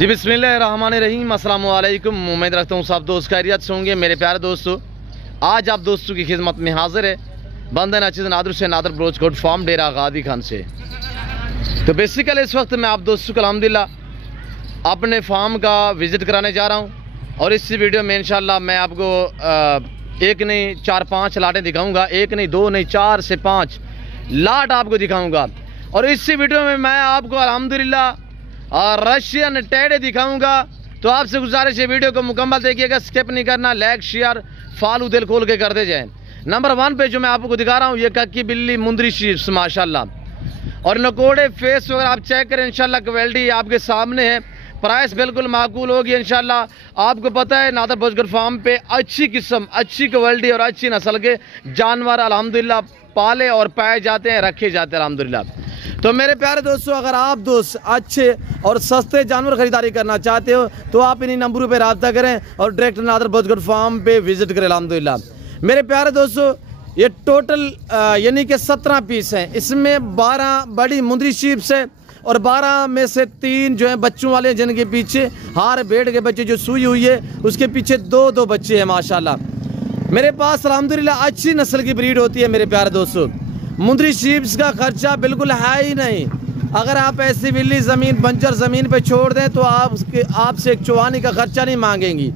जी बिस्मिल्लाहिर्रहमानिर्रहीम, अस्सलाम वालेकुम। उम्मीद रखता हूँ सब दोस्त खैरियत से होंगे। मेरे प्यारे दोस्तों, आज आप दोस्तों की खिदमत में हाजिर है बंदे नाचिद नादर से नादर ब्रोच कोट फार्म डेरा गादी खान से। तो बेसिकली इस वक्त मैं आप दोस्तों को अल्हम्दुलिल्लाह अपने फार्म का विज़िट कराने जा रहा हूँ और इस वीडियो में इंशाल्लाह मैं आपको एक नहीं 4-5 लाटें दिखाऊँगा। एक नहीं, दो नहीं, 4 से 5 लाट आपको दिखाऊँगा। और इस वीडियो में मैं आपको अल्हम्दुलिल्लाह रशियन टेढ़े दिखाऊंगा। तो आपसे गुजारिश है वीडियो को मुकम्मल देखिएगा, स्किप नहीं करना। लाइक शेयर फॉलो दिल खोल के कर दे जाए। नंबर 1 पे जो मैं आपको दिखा रहा हूँ ये कक्की बिल्ली मुंदरी शीप्स माशाल्लाह। और नकोड़े फेस वगैरह आप चेक करें, इंशाल्लाह क्वालिटी आपके सामने है। प्राइस बिल्कुल माकूल होगी इंशाल्लाह। आपको पता है नादर भोजगर फार्म पे अच्छी किस्म, अच्छी क्वालिटी और अच्छी नस्ल के जानवर अल्हम्दुलिल्लाह पाले और पाए जाते हैं, रखे जाते हैं अल्हम्दुलिल्लाह। तो मेरे प्यारे दोस्तों, अगर आप दोस्त अच्छे और सस्ते जानवर खरीदारी करना चाहते हो तो आप इन्हीं नंबरों पे रब्ता करें और डायरेक्ट नादर भोजगर फार्म पे विजिट करें अल्हम्दुलिल्लाह। मेरे प्यारे दोस्तों, ये टोटल यानी कि 17 पीस हैं। इसमें 12 बड़ी मुंदरी शीप्स है और 12 में से 3 जो है बच्चों वाले, जिनके पीछे हार भेड़ के बच्चे जो सुई हुई है उसके पीछे 2-2 बच्चे हैं माशाल्लाह। मेरे पास अल्हम्दुलिल्लाह अच्छी नस्ल की ब्रीड होती है। मेरे प्यारे दोस्तों, मुंदरी शीप्स का खर्चा बिल्कुल है ही नहीं। अगर आप ऐसी बिल्ली ज़मीन बंजर ज़मीन पे छोड़ दें तो आपसे एक चुवानी का खर्चा नहीं मांगेंगी।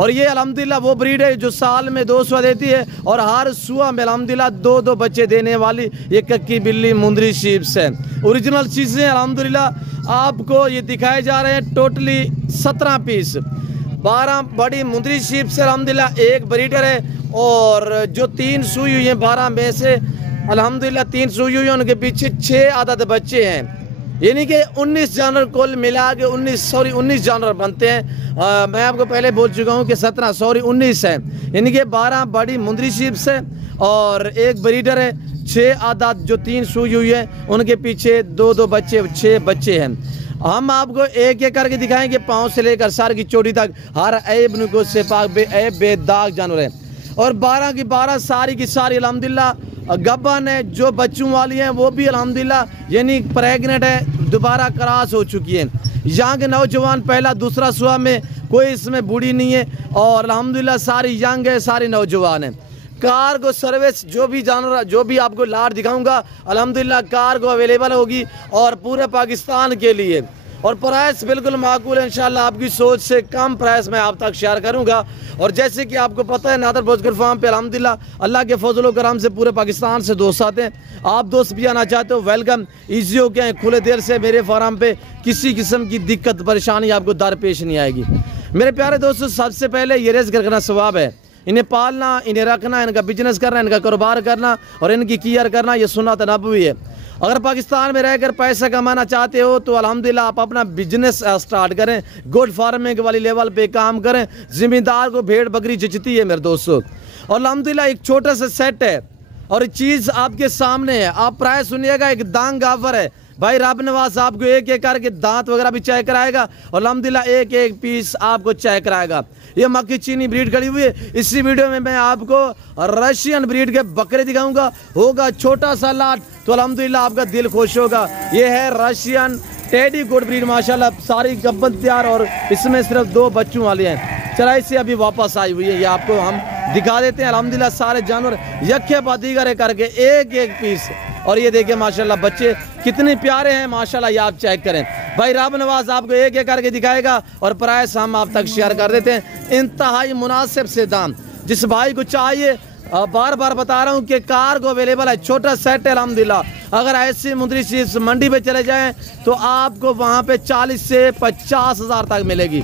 और ये अल्हम्दुलिल्लाह वो ब्रीड है जो साल में 2 सुआ देती है और हर सुआ में अल्हम्दुलिल्लाह 2-2 बच्चे देने वाली ये कक्की बिल्ली मुंदरी शीप्स है। ओरिजिनल चीज़ें अल्हम्दुलिल्लाह आपको ये दिखाए जा रहे हैं। टोटली 17 पीस, 12 बड़ी मुंदरी शीप्स है अल्हम्दुलिल्लाह। एक ब्रीडर है और जो 3 सुई हुई हैं 12 में से अल्हम्दुलिल्लाह 3 सुई हुई है, उनके पीछे 6 आदद बच्चे हैं। यानी कि 19 जानवर कुल मिला के 19 जानवर बनते हैं। मैं आपको पहले बोल चुका हूँ कि 19 है। यानी कि 12 बड़ी मुंदरी शीप्स है और एक ब्रीडर है। 6 आदत जो 3 सुई हुई है उनके पीछे 2-2 बच्चे, 6 बच्चे हैं। हम आपको एक एक करके दिखाएंगे, पाँव से लेकर सर की चोटी तक हर ऐब नुको से पाक बेदाग जानवर है। और 12 की 12 सारी की सारी अल्हम्दुलिल्लाह गब्बन है। जो बच्चों वाली हैं वो भी अल्हम्दुलिल्लाह यानी प्रेग्नेंट है, दोबारा क्रॉस हो चुकी है। यहाँ के नौजवान पहला दूसरा सुआ में कोई इसमें बूढ़ी नहीं है और अल्हम्दुलिल्लाह सारी यंग है, सारी नौजवान है। कार्गो सर्विस जो भी जानवर, जो भी आपको लाट दिखाऊंगा अल्हम्दुलिल्लाह कार्गो अवेलेबल होगी और पूरे पाकिस्तान के लिए। और प्राइस बिल्कुल माकूल है इंशाल्लाह। आपकी सोच से कम प्राइस में आप तक शेयर करूंगा। और जैसे कि आपको पता है नादर भोजगर फार्म पे अल्हम्दुलिल्लाह अल्लाह के फजल करम से पूरे पाकिस्तान से दोस्त आते हैं। आप दोस्त भी आना चाहते हो, वेलकम, ईजी हो गया है। खुले दिल से मेरे फार्म पे किसी किस्म की दिक्कत परेशानी आपको दरपेश नहीं आएगी। मेरे प्यारे दोस्तों, सबसे पहले ये रिज़्क़ करना सवाब है। इन्हें पालना, इन्हें रखना, इनका बिजनेस करना, इनका कारोबार करना और इनकी केयर करना ये सुन्नत नबवी है। अगर पाकिस्तान में रहकर पैसा कमाना चाहते हो तो अल्हम्दुलिल्लाह आप अपना बिजनेस स्टार्ट करें, गुड फार्मिंग वाली लेवल पे काम करें। ज़िम्मेदार को भेड़ बकरी जचती है मेरे दोस्तों। और अल्हम्दुलिल्लाह एक छोटा सा सेट है और चीज़ आपके सामने है। आप प्राइस सुनिएगा, एक दांग ऑफर है भाई। रब नवाज आपको एक एक करके दांत वगैरह भी चेक कराएगा और अल्हम्दुलिल्लाह एक एक पीस आपको चेक कराएगा। ये मक्की चीनी ब्रीड खड़ी हुई है। इसी वीडियो में मैं आपको रशियन ब्रीड के बकरे दिखाऊंगा। होगा छोटा सा लाट तो अल्हम्दुलिल्लाह आपका दिल खुश होगा। ये है रशियन टेडी गुड ब्रीड माशाल्लाह, सारी गब्बन तैयार और इसमें सिर्फ 2 बच्चों वाले हैं। चराई से अभी वापस आई हुई है, ये आपको हम दिखा देते हैं। अल्हम्दुलिल्लाह सारे जानवर यक्के बादीगर करके एक एक पीस। और ये देखिए माशाल्लाह बच्चे कितने प्यारे हैं माशाल्लाह, ये आप चेक करें। भाई रब नवाज आपको एक एक करके दिखाएगा और प्राइस हम आप तक शेयर कर देते हैं। इंतहाई मुनासिब से दाम, जिस भाई को चाहिए बार बार बता रहा हूँ कि कार्गो अवेलेबल है। छोटा सेट है अल्हम्दुलिल्लाह। अगर ऐसी मुंदरी शीप्स मंडी पे चले जाएं तो आपको वहाँ पे 40 से 50 हज़ार तक मिलेगी।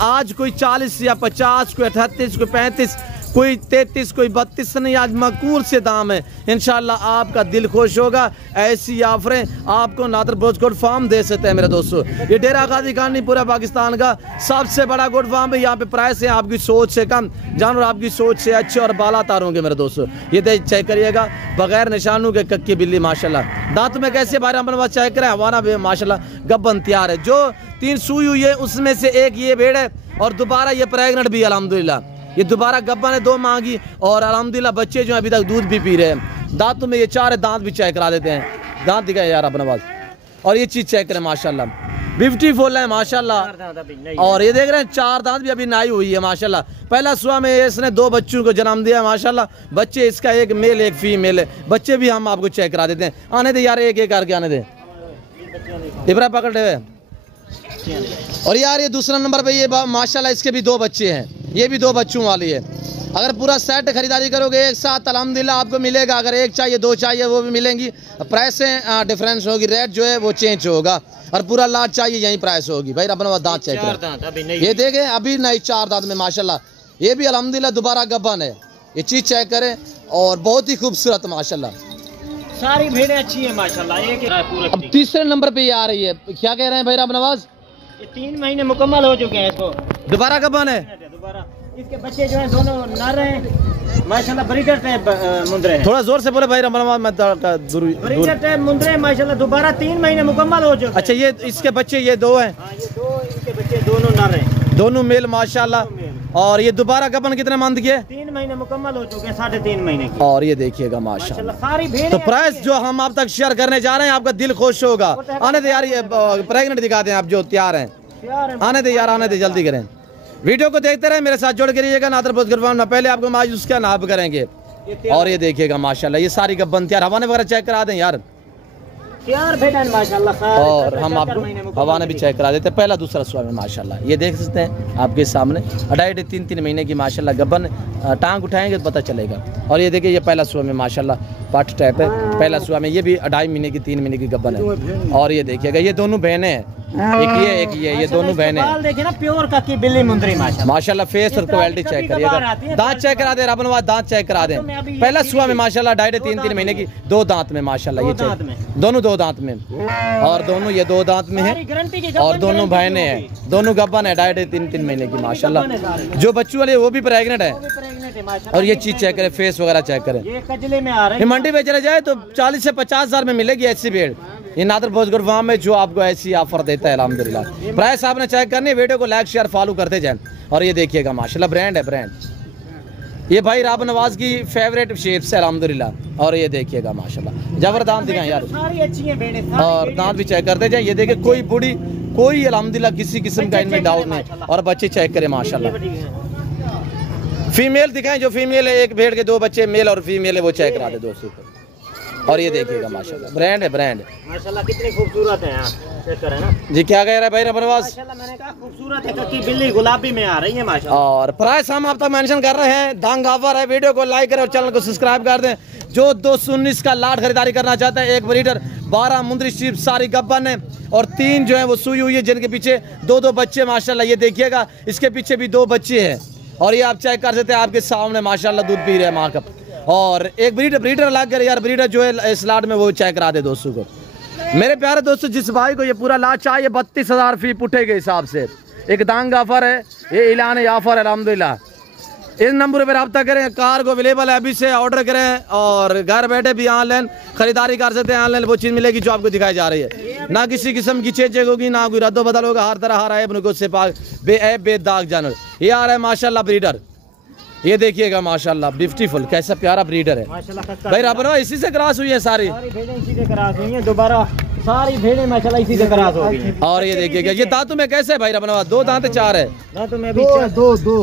आज कोई 40 या 50, कोई 38, कोई 35, कोई 33, कोई 32 नहीं, आज मकूल से दाम है। इंशाल्लाह आपका दिल खुश होगा। ऐसी ऑफरें आपको नादर भोजगर फार्म दे सकते हैं मेरे दोस्तों। ये डेरा गादी खान नहीं, पूरा पाकिस्तान का सबसे बड़ा गुड फार्म है। यहाँ पे प्राइस है आपकी सोच से कम, जानवर आपकी सोच से अच्छे और बाला तार होंगे मेरे दोस्तों। ये चेक करिएगा, बगैर निशानों के कक्की बिल्ली माशाल्लाह। दांत में कैसे बारे हम चेक करें, हवाना भी माशाल्लाह गब्बन तैयार है। जो 3 सुई हुई है उसमें से एक ये भेड़ है और दोबारा ये प्रेगनेंट भी अल्हम्दुलिल्लाह। ये दोबारा गब्बा ने 2 मांगी और अल्हम्दुलिल्लाह बच्चे जो अभी तक दूध भी पी रहे हैं। दांतों में ये 4 दांत भी चेक करा देते हैं। दांत दिखाए यार अपना बात। और ये चीज़ चेक करें माशाल्लाह। ब्यूटीफुल है माशाल्लाह। और ये देख रहे हैं 4 दांत भी अभी नाई हुई है माशाल्लाह। पहला सुबह में इसने 2 बच्चों को जन्म दिया माशाल्लाह। बच्चे इसका एक मेल एक फीमेल है। बच्चे भी हम आपको चेक करा देते हैं। आने दे यार, एक एक करके आने दे। इब्रा पकड़ रहे। और यार ये दूसरा नंबर पे ये माशाल्लाह इसके भी 2 बच्चे हैं। ये भी 2 बच्चों वाली है। अगर पूरा सेट खरीदारी करोगे एक साथ अल्हम्दुलिल्लाह आपको मिलेगा। अगर एक चाहिए 2 चाहिए वो भी मिलेंगी। प्राइस से डिफरेंस होगी, रेट जो है वो चेंज होगा। और पूरा लाट चाहिए यही प्राइस होगी भाई। अपना दांत चेक करें, ये देखें अभी नहीं 4 दांत में माशाल्लाह। ये भी अल्हम्दुलिल्लाह दोबारा गब्बन है। ये चीज़ चेक करें और बहुत ही खूबसूरत माशाल्लाह। सारी भेड़ें अच्छी है माशाल्लाह। अब तीसरे नंबर पे ये आ रही है। क्या कह रहे हैं भाई राब नवाज? ये 3 महीने मुकम्मल हो चुके हैं इसको। दोबारा गब्बन है। दोबारा इसके बच्चे जो है दोनों नर हैं माशाल्लाह। ब्रीडर टाइप मुंदरे हैं। थोड़ा जोर से बोले भाई राब नवाज। मैं ब्रीडर टाइप मुंदरे माशाल्लाह। दोबारा 3 महीने मुकम्मल हो चुके हैं। अच्छा ये इसके बच्चे ये 2 हैं। हाँ, ये 2 इनके बच्चे दोनों नर हैं, दोनों मेल माशाल्लाह। और ये दोबारा गबन कितने मंथ की है? 3 महीने मुकम्मल हो चुके हैं, 3.5 महीने की। और ये देखिएगा माशाल्लाह सारी भेड़। तो प्राइस जो हम आप तक शेयर करने जा रहे हैं आपका दिल खुश होगा। आने दे यार, ये प्रेग्नेंट दिखाते हैं आप जो तैयार हैं। आने दे यार, आने दे, जल्दी करें। वीडियो को देखते रहे, मेरे साथ जुड़ के रहिएगा। नादर पोस्ट करवाना पहले आपको आज उसका नाप करेंगे। और ये देखिएगा माशाल्लाह ये सारी गब्बन तैयार। हवाने वगैरह चेक करा दें यार माशाल्लाह। और हम आपको हवाने भी चेक करा देते हैं। पहला दूसरा सुबह में माशाल्लाह ये देख सकते हैं आपके सामने। 2.5-3 महीने की माशाल्लाह गब्बन। टांग उठाएंगे तो पता चलेगा। और ये देखिए ये पहला सुबह में माशाल्लाह पाठ टाइप है। पहला सुबह में ये भी 2.5 महीने की 3 महीने की गब्बन है। और ये देखिएगा ये दोनों बहनें हैं, एक ये दोनों बहनें हैं। देखिए ना प्योर कक्की बिल्ली मुंदरी माशाल्लाह। फेस और क्वालिटी चेक करिएगा। दांत चेक करा दे रबनवाज, दांत चेक करा दें। पहला सुबह में माशाल्लाह 2.5-3 महीने की 2 दांत में माशाल्लाह ये दोनों 2 दांत में। और दोनों ये 2 दांत में है। और दोनों बहनें हैं, दोनों गब्बन है 2.5-3 महीने की माशाल्लाह। जो बच्चों वाले वो भी प्रेग्नेंट है। और ये चीज चेक करें, फेस वगैरह चेक करें। ये कजले में आ रहा है। मंडी में चले जाए तो 40 से 50 हजार में मिलेगी ऐसी भेड़। ये नादर भोजपुर फार्म में जो आपको ऐसी ऑफर देता है अल्हम्दुलिल्लाह। प्राइस आपने चेक करनी है, वीडियो को लाइक शेयर फॉलो करते जाएं। और ये देखिएगा माशाल्लाह ब्रांड है, ब्रांड। ये भाई राब नवाज की फेवरेट शेप्स है अल्हम्दुलिल्लाह। और ये देखिएगा माशाल्लाह जबरदस्त दांत दिखाएं यार। सारी अच्छी हैं भेड़ें। और दांत भी चेक करते जाए। ये देखिए कोई बूढ़ी कोई अल्हम्दुलिल्लाह किसी किस्म का इनमें डाउट नहीं। और बच्चे चेक करें माशाल्लाह। फीमेल दिखाएं, जो फीमेल है एक भेड़ के 2 बच्चे मेल और फीमेल है वो चेक करा दे दोस्तों। और ये देखिएगा माशाल्लाह ब्रांड है, ब्रांड माशाल्लाह। कितनी खूबसूरत है यार, चेक करें ना जी। क्या कह रहा है भाई रबनवाज? माशाल्लाह मैंने कहा खूबसूरत है कक्की बिल्ली गुलाबी में आ रही है माशाल्लाह। और प्राइस हम आप तक मेंशन कर रहे हैं। दांग ऑफर है। वीडियो को लाइक करें और चैनल को सब्सक्राइब कर दें। जो 219 का लाट खरीदारी करना चाहते हैं, एक ब्रीडर 12 मुंदरी शीप सारी गब्बन है। और 3 जो है वो सुई हुई है, जिनके पीछे 2 बच्चे माशाल्लाह। ये देखिएगा इसके पीछे भी 2 बच्चे हैं। और ये आप चेक कर सकते हैं आपके सामने माशाल्लाह दूध पी रहे हैं माँ का। और एक ब्रीडर लग कर यार, ब्रीडर जो है इस लाट में वो चेक करा दे दोस्तों को। मेरे प्यारे दोस्तों, जिस भाई को ये पूरा लाट चाहिए 32,000 फी पुठे के हिसाब से एक दांग ऑफर है। ये ऐलान ऑफर है अल्हम्दुलिल्लाह। इस नंबर पर रब्ता करें। कार को अवेलेबल है, अभी से ऑर्डर करें। और घर बैठे भी ऑनलाइन खरीदारी कर सकते हैं। ऑनलाइन वो चीज़ मिलेगी जो आपको दिखाई जा रही है। ना किसी किस्म की चेंज होगी, ना कोई रद्दो बदल होगा। हर तरह हर ऐप को से पाक बेऐब बेदाग जानवर। ये आ रहा है माशाल्लाह ब्रीडर। ये देखिएगा माशाल्लाह ब्यूटीफुल, कैसा प्यारा ब्रीडर है भाई। रबना इसी से क्रॉस हुई है सारी भेड़ें, इसी से क्रॉस हुई हैं। दोबारा सारी भेड़ें माशाल्लाह इसी से क्रॉस हो गई हैं। और ये देखिएगा ये दांतों में कैसे है भाई रबना? 2 दांत 4 है। दांतों में अभी 2।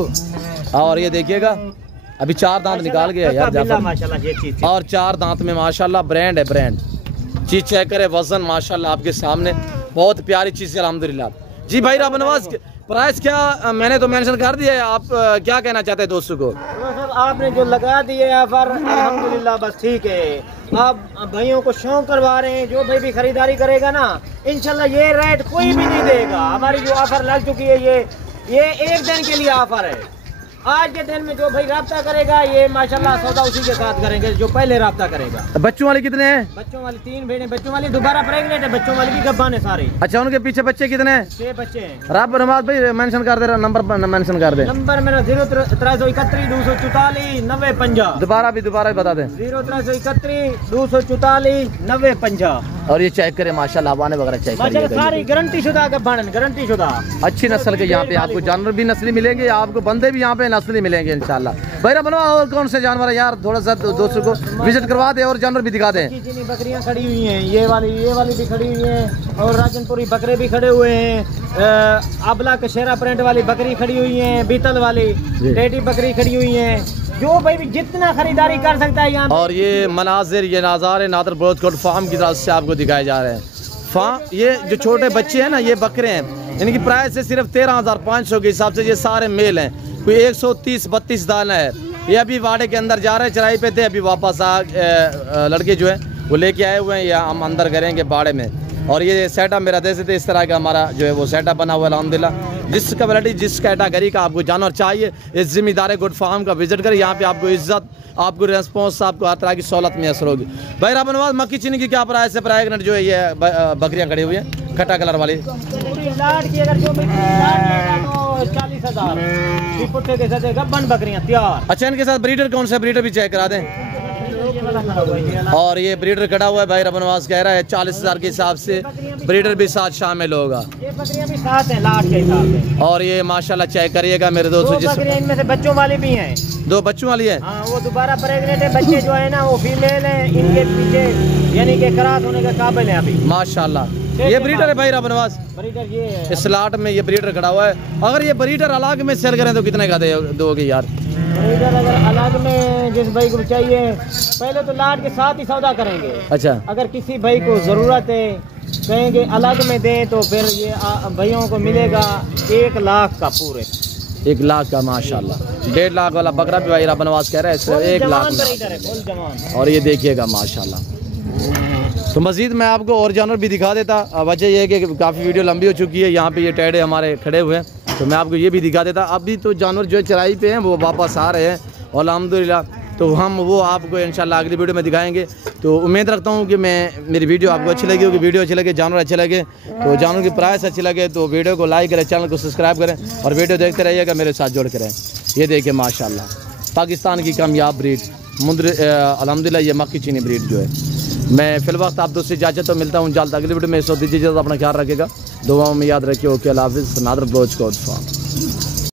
और ये देखिएगा अभी 4 दांत निकाल गया यार जाफर माशाल्लाह। ये चीज और 4 दांत में माशाल्लाह ब्रांड है, ब्रांड। चीज चेक करे, वजन माशाल्लाह आपके सामने। बहुत प्यारी चीज है अल्हम्दुलिल्लाह जी। भाई राब नवाज प्राइस क्या मैंने तो मेंशन कर दिया है, आप क्या कहना चाहते हैं दोस्तों को? सर आपने जो लगा दिए ऑफर अल्हम्दुलिल्लाह बस ठीक है। आप भाइयों को शौक करवा रहे हैं। जो भाई भी खरीदारी करेगा ना इंशाल्लाह ये रेट कोई भी नहीं देगा। हमारी जो ऑफर लग चुकी है ये 1 दिन के लिए ऑफर है। आज के दिन में जो भाई राब्ता करेगा ये माशाल्लाह सौदा उसी के साथ करेंगे जो पहले राब्ता करेगा। बच्चों वाले कितने हैं? बच्चों वाली 3 भेड़ें। बच्चों वाली दोबारा प्रेग्नेंट है, बच्चों वाली भी गब्बान है सारी। अच्छा उनके पीछे बच्चे कितने हैं? 6 बच्चे हैं। राब नवाज भाई मेंशन कर दे रहा, नंबर मेंशन कर दे। नंबर मेरा 0331 244 9050। दोबारा भी बता दें। 0331 244 9050। और ये चेक करें माशाल्लाह हवाने वगैरह चेक करिए। सारी गारंटी शुदा गब्बान, गारंटी शुदा। अच्छी नस्ल के यहाँ पे आपको जानवर भी नस्ली मिलेंगे, आपको बंदे भी यहाँ पे नस्ली मिलेंगे इंशाल्लाह। भैया बनवा और कौन से जानवर है यार, थोड़ा सा दोस्तों को विजिट करवा दे और जानवर भी दिखा दे। बकरियां खड़ी हुई हैं, ये वाली भी खड़ी हुई हैं और राजनपुरी बकरे भी खड़े हुए हैं। अबला कशेरा प्रिंट वाली बकरी खड़ी हुई है, बीतल वाली टेडी बकरी खड़ी हुई है। जो भाई भी जितना खरीदारी कर सकता है यहाँ। और ये मनाजिर, ये नज़ारे नादर ब्रोच कोट फार्म की तरफ से आपको दिखाए जा रहे हैं। ये जो छोटे बच्चे हैं ना, ये बकरे हैं, इनकी प्राइस है सिर्फ 13,500 के हिसाब से। ये सारे मेल हैं, कोई 130-32 दाना है। ये अभी वाड़े के अंदर जा रहे हैं, चराई पे थे, अभी वापस लड़के जो है वो लेके आए हुए हैं, या हम अंदर करेंगे बाड़े में। और ये सेटअप मेरा देश थे, इस तरह का हमारा जो है वो सेटअप बना हुआ है अल्हम्दुलिल्लाह। जिस कम्युनिटी जिस कैटेगरी का आपको जानवर चाहिए, इस जिम्मेदार गुड फार्म का विजिट करें। यहाँ पे आपको इज्जत, आपको रेस्पॉन्स, आपको हर तरह की सहूलत मैसर होगी। भाई बनवाज मक्की चीनी की क्या प्राइस है? प्राइस जो है ये बकरियाँ खड़ी हुई हैं खट्टा कलर वाली, अगर जो 40,000 गब्बन बकरियां तैयार। अच्छा, इनके साथ ब्रीडर कौन सा? ब्रीडर भी चेक करा दें। और ये ब्रीडर खड़ा हुआ है, भाई रबनवाज कह रहा है 40,000 के हिसाब से ब्रीडर भी साथ शामिल होगा। ये बकरियां भी साथ हैं लाट के हिसाब से। और ये माशाल्लाह चेक करिएगा मेरे दोस्तों, इनमें से बच्चों वाली भी हैं, 2 बच्चों वाली है। हाँ, वो दोबारा प्रेग्नेंट है, बच्चे जो है ना वो फीमेल है, इनके पीछे यानी कि क्रॉस होने के काबिल है अभी माशाल्लाह। ये ब्रीडर है भाई रबनवाज, ब्रीडर ये है। इस लाट में ये ब्रीडर खड़ा हुआ है। अगर ये ब्रीडर अलग में सेल करें तो कितने का दोगे यार? ब्रीडर अगर अलग में जिस भाई को चाहिए, पहले तो लाट के साथ ही सौदा करेंगे। अच्छा, अगर किसी भाई को ज़रूरत है कहेंगे अलग में दें तो फिर ये भाइयों को मिलेगा 1 लाख का, पूरे 1 लाख का माशाल्लाह। 1.5 लाख वाला बकरा भी भाई रबनवाज कह रहा है, सिर्फ 1 लाख। और ये देखिएगा माशाल्लाह। तो मज़ीद मैं आपको और जानवर भी दिखा देता। वजह यह है कि काफ़ी वीडियो लंबी हो चुकी है। यहाँ पे ये टेढ़े हमारे खड़े हुए हैं, तो मैं आपको ये भी दिखा देता। अभी तो जानवर जो है चराई पे हैं, वो वापस आ रहे हैं और अल्हम्दुलिल्लाह, तो हम वो आपको इंशाल्लाह अगली वीडियो में दिखाएंगे। तो उम्मीद रखता हूँ कि मेरी वीडियो आपको अच्छी लगी होगी। वीडियो अच्छी लगे, जानवर अच्छे लगे, तो जानवर की प्राइस अच्छी लगे तो वीडियो को लाइक करें, चैनल को सब्सक्राइब करें और वीडियो देखते रहिएगा, मेरे साथ जोड़ करें। ये देखिए माशाल्लाह पाकिस्तान की कामयाब ब्रीड अल्हम्दुलिल्लाह, ये मक्की चीनी ब्रीड जो है। मैं फिल वक्त आप दोस्त से इजाज़त तो मिलता हूँ जल्द अगली वीडियो में। सो दीजिए, अपना ख्याल रखेगा, दुआओं में याद रखिए। ओके, अल्लाह हाफ़िज़। नादर ब्रोच कोट फार्म।